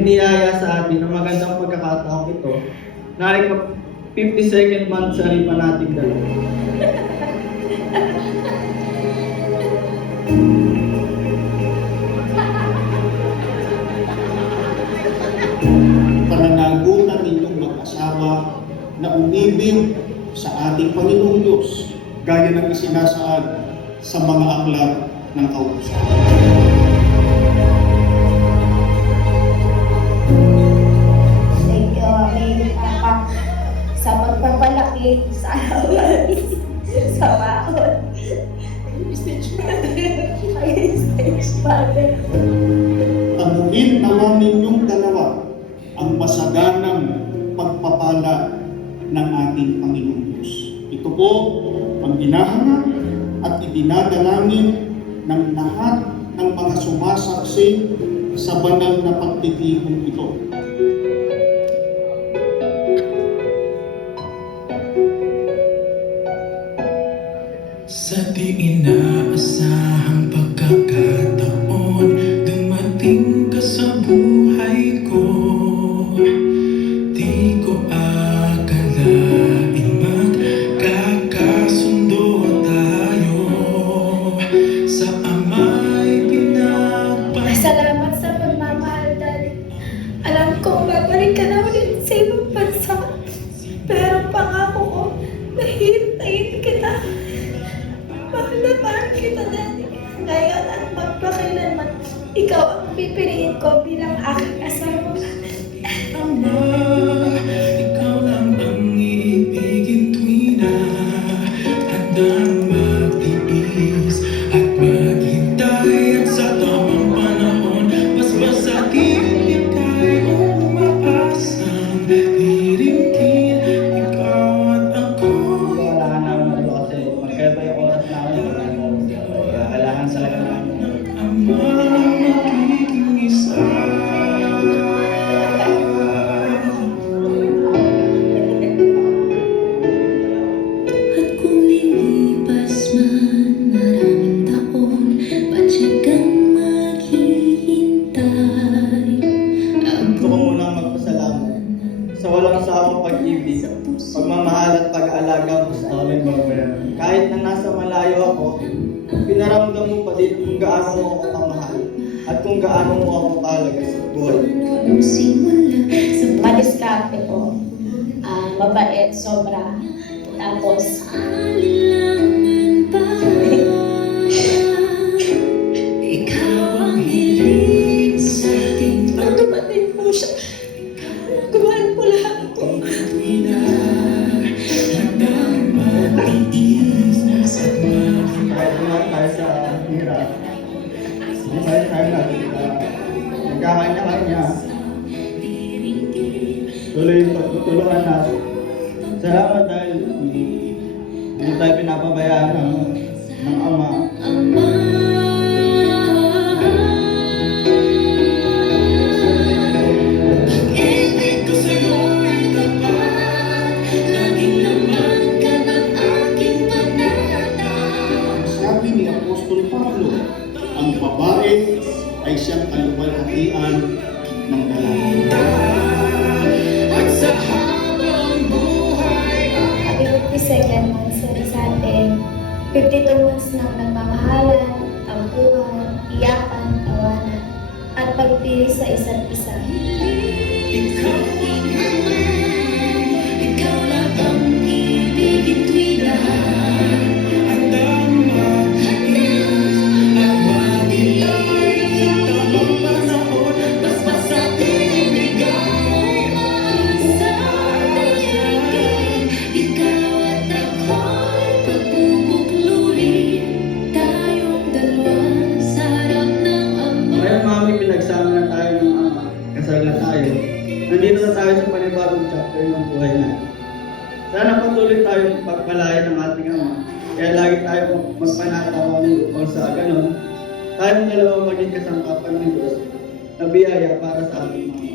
iniyaya sa atin ang magandang pagkakataon ito na 52nd month sa ripa natin dalawa. Pananagutan ninyong mag-asawa na umibig sa ating Panginoong Diyos gaya ng isinasaad sa mga aklat ng kautusan. Thank you, aming Papa, sa pagpapalaki sa amin, sa wakon. Stage Father. Tamuin naman ninyong dalawa ang masaganang pagpapala ng ating Panginoong Diyos. Ito po ang hinahangad at idinadalangin ng lahat ng mga sumasaksi sa banal na pagtitipon ito. Sa di inaasahang pagkakataon, dumating ka sa buhay ko. Di ko akalaing magkakasundo tayo. Sa Ama'y pinagpasalamat. Salamat sa pagmamahal, Daddy. Alam kong babalik ka na ulit sa ibang bansa. Pero pangako ko, nahintayin kita. Mahal na mahal kita, Daddy. Ngayon at magpakailanman, ikaw ang pipiliin ko bilang aking asawa. Ama, ikaw lang ang iibigin tuwing na handang magtiis at maghintay. At sa tamang panahon, basbas at ikay umaasang dirimkin. Ikaw at ako. Kailangan namin ito kasi magkaiba yung oras namin. Kaya kailangan talaga namin. Ama, magiging isa. At kung lilipas man maraming taon, patyagang maghihintay. Gusto ko munang magpasalamat sa walang sawang pag-ibig, pagmamahal at pag-aalaga mo sa amin, Babayan. Kahit na nasa malayo ako, pinaramdam mo pa din kung gaano mo ako kamahal at kung gaano mo ako kahalaga sa buhay. Nung simula sa Madiskarte po. Mabait, sobra. Tapos, alilangan pa, ikaw ang hiling sa ating nung dumating po siya, kumahal po lahat ko. Handang magtiis at maghintay. Kahit naman tayo sa hirap, hindi tayo natin nagkakanya-kanya. Tuloy yung pagtutulungan natin. Salamat dahil hindi tayo pinapabayaan ng Ama. Ama. Ibig ko sa'yo'y tapat, laging naman ka ng aking pananaw. Sabi ni Apostol Pablo, ang babae ay siyang kaluwalhatian ng lalaki. At sa habang buhay Happy 52nd month sa atin. 52 months ng nagmamahalan, tampuhan, iyakan, tawanan, at pagpili sa isa't isa. ikaw ang hiling, Ikaw lang ang ibigin tuwing lahat. handang magtiis at maghintay. Sa tamang panahon, Basbas at ibigay sa daigdig. Ikaw at ako'y pagbubukluri. Tayong dalawa sa harap ng Ama. Ngayon, Mami, pinagsama na tayo ng Ama. Kasal na tayo. Nandito na tayo sa panibagong chapter ng buhay natin. Sana patuloy tayong pagpalain ng ating Ama. Kaya lagi tayo magpanatawa o sa ganon, tayong dalawa maging kasangkapan ng Diyos na biyaya para sa ating mga.